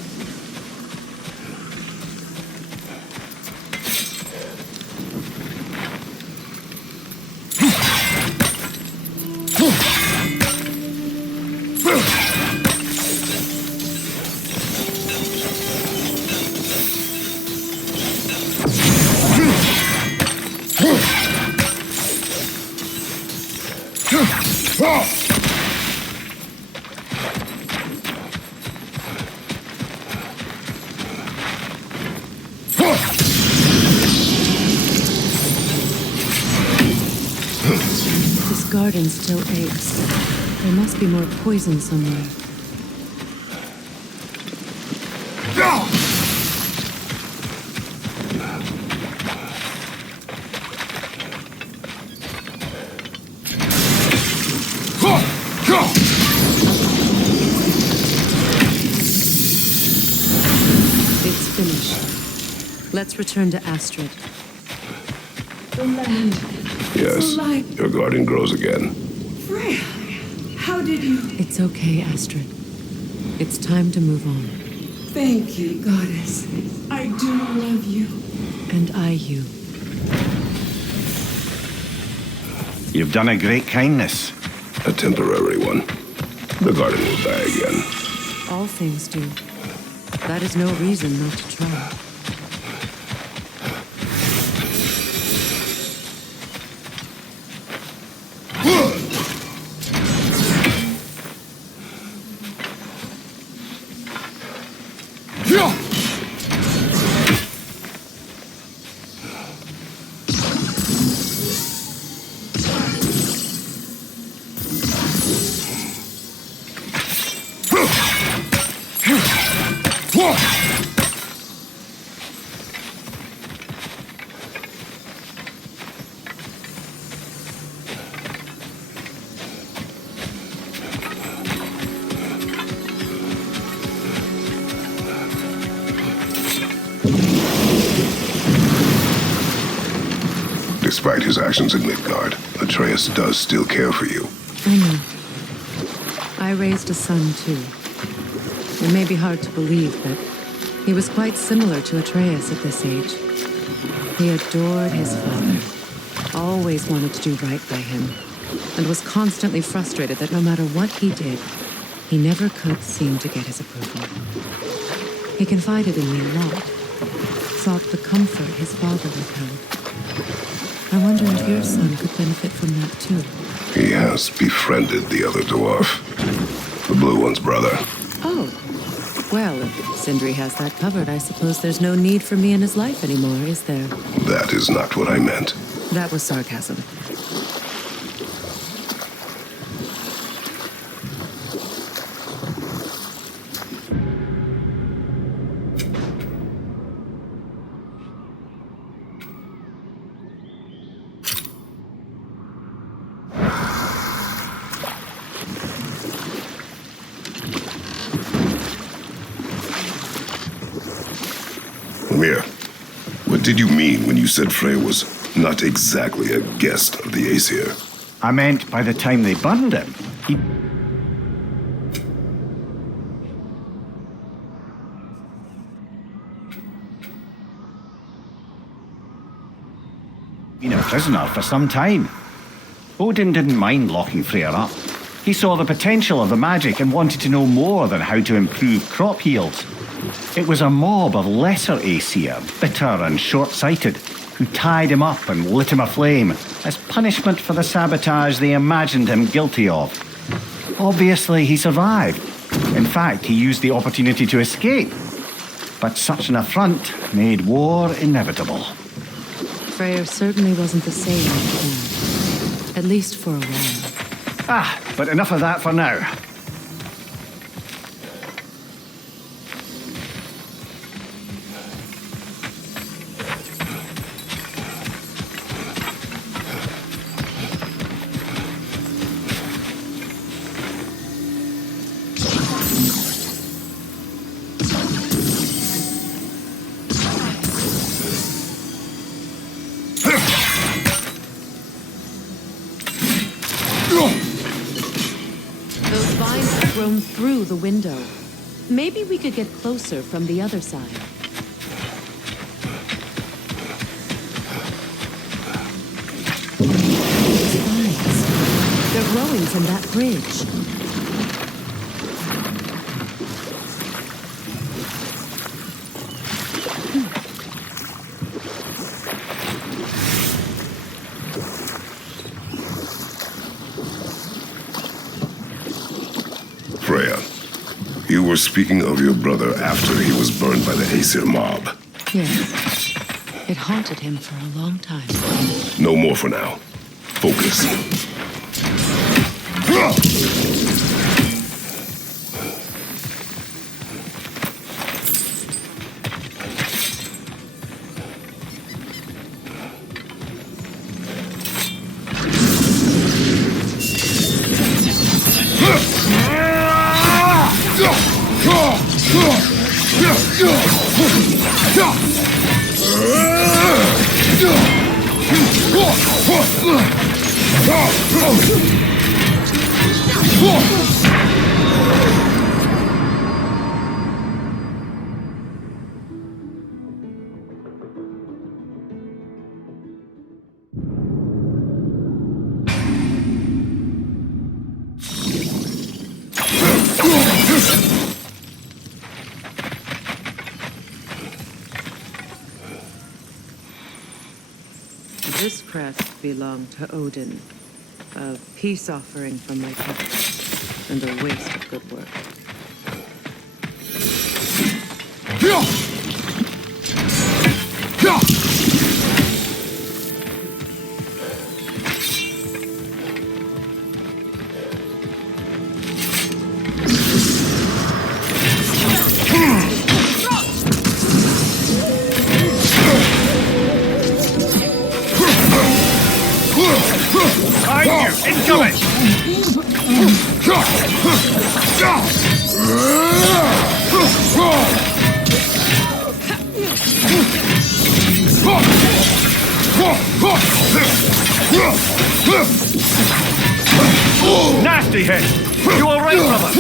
This garden still aches. There must be more poison somewhere. It's finished. Let's return to Astrid. The land. Yes, The light. your garden grows again. Freya, how did you... It's okay, Astrid. It's time to move on. Thank you, goddess. I do love you. And I you. You've done a great kindness. A temporary one. The garden will die again. All things do. That is no reason not to try. Despite his actions in Midgard, Atreus does still care for you. I know. I raised a son, too. It may be hard to believe, but he was quite similar to Atreus at this age. He adored his father, always wanted to do right by him, and was constantly frustrated that no matter what he did, he never could seem to get his approval. He confided in me a lot, sought the comfort his father withheld. I wonder if your son could benefit from that, too. He has befriended the other dwarf. The blue one's brother. Oh. Well, if Sindri has that covered, I suppose there's no need for me in his life anymore, is there? That is not what I meant. That was sarcasm. Mimir, what did you mean when you said Frey was not exactly a guest of the Aesir? I meant by the time they burned him, he... been a prisoner for some time. Odin didn't mind locking Freyr up. He saw the potential of the magic and wanted to know more than how to improve crop yields. It was a mob of lesser Aesir, bitter and short-sighted, who tied him up and lit him aflame as punishment for the sabotage they imagined him guilty of. Obviously, he survived. In fact, he used the opportunity to escape. But such an affront made war inevitable. Freyr certainly wasn't the same after that. At least for a while. But enough of that for now. Those vines have grown through the window. Maybe we could get closer from the other side. Those vines. They're growing from that bridge. Freya, you were speaking of your brother after he was burned by the Aesir mob. Yes. It haunted him for a long time. No more for now. Focus. This crest belonged to Odin, a peace offering from my past, and a waste of good work. Nasty hit! You all right, brother?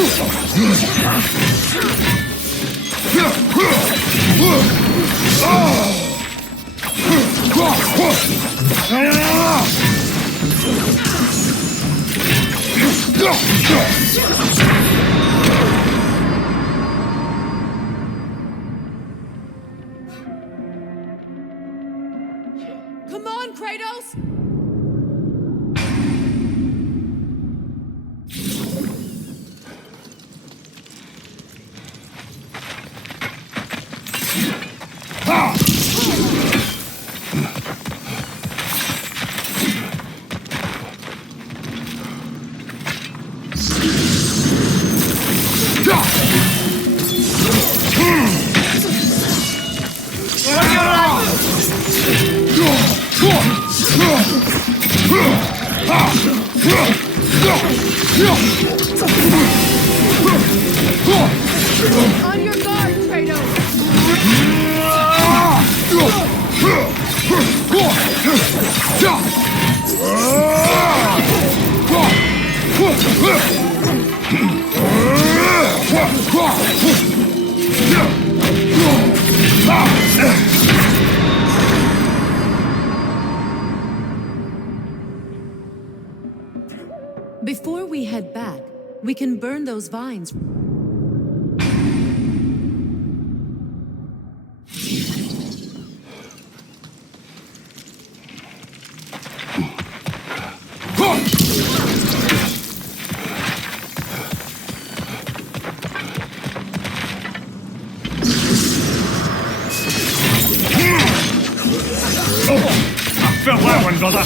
Come on, Kratos! On your guard, Before we head back, we can burn those vines. felt that one, brother.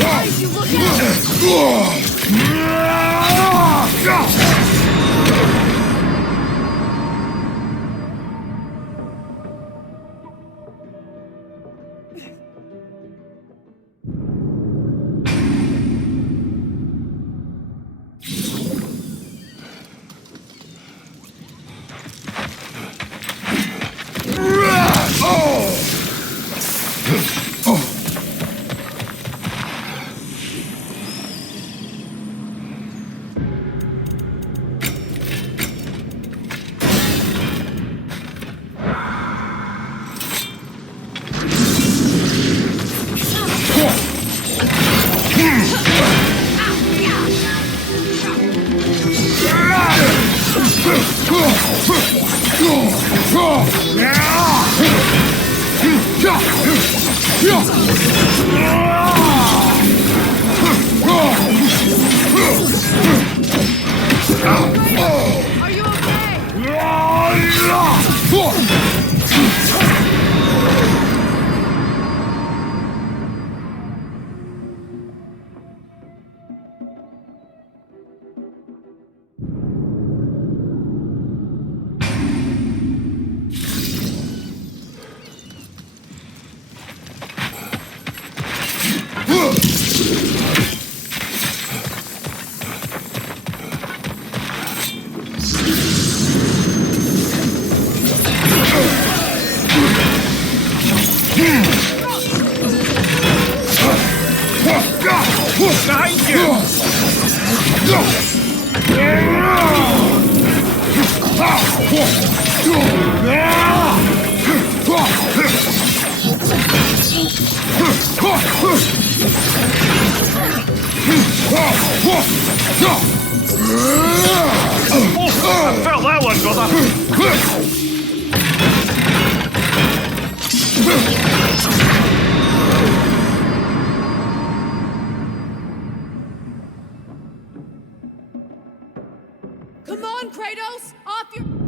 Guys, you look Are you I felt that one, brother. Come on, Kratos! Off your...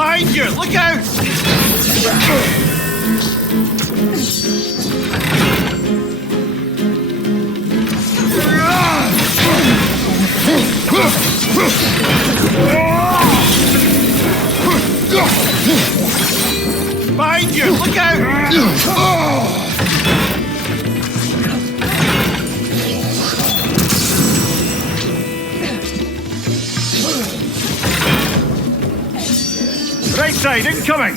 Behind you! Look out! Behind you! Look out! Right side, incoming!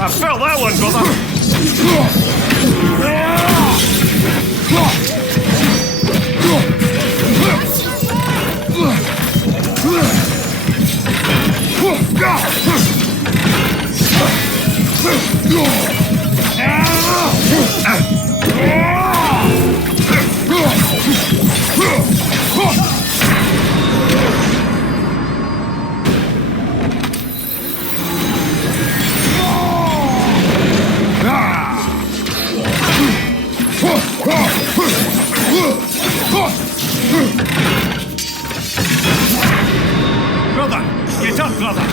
I felt that one, brother. Brother! Get up, brother!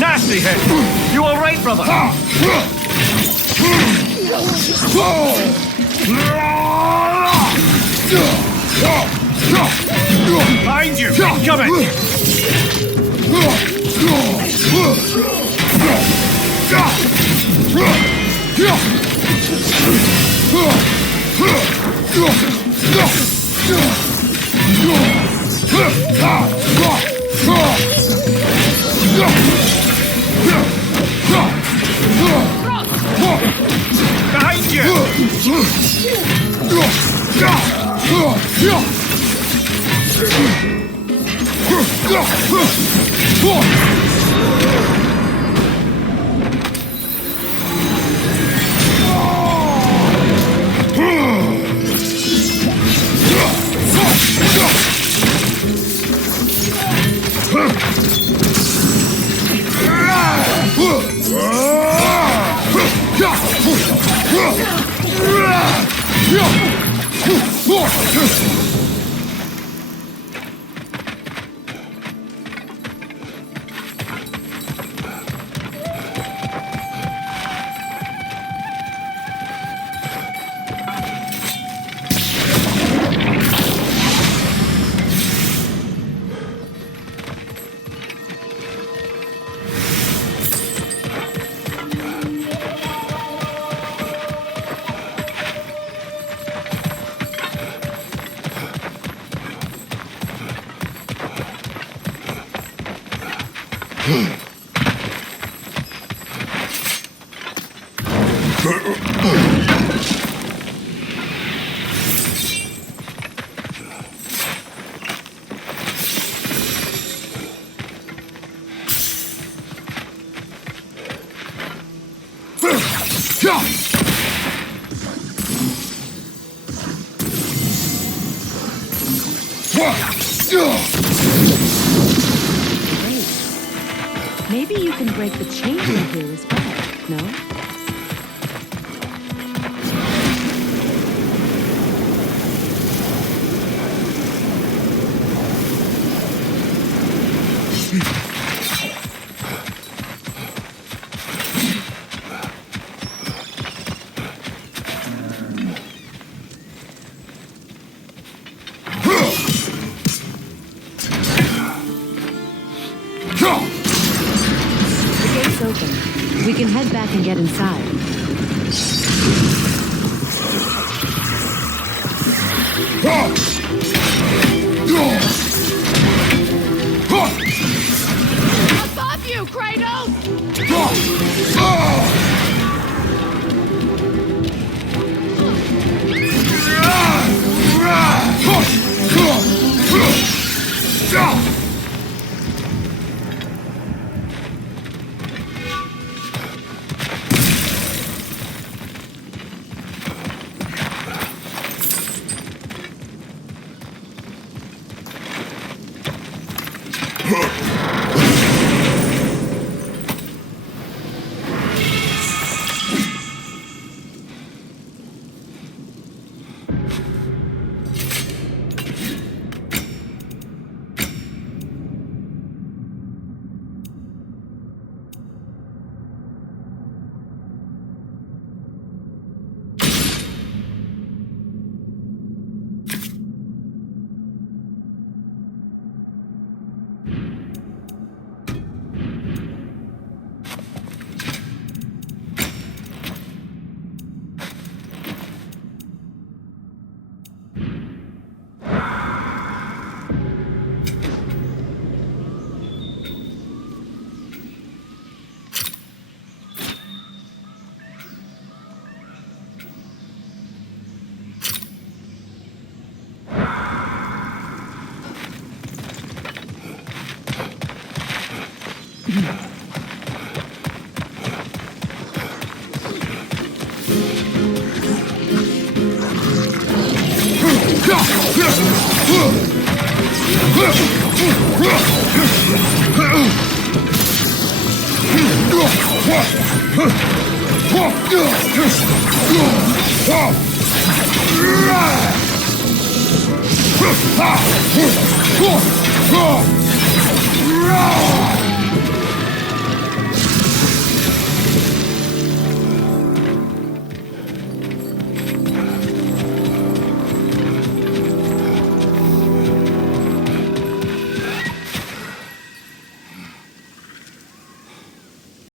Nasty hit! You all right, brother? Behind you! Incoming! Behind you! Maybe you can break the chain in here as well, no? Open. We can head back and get inside. Above you, Kratos! Ah!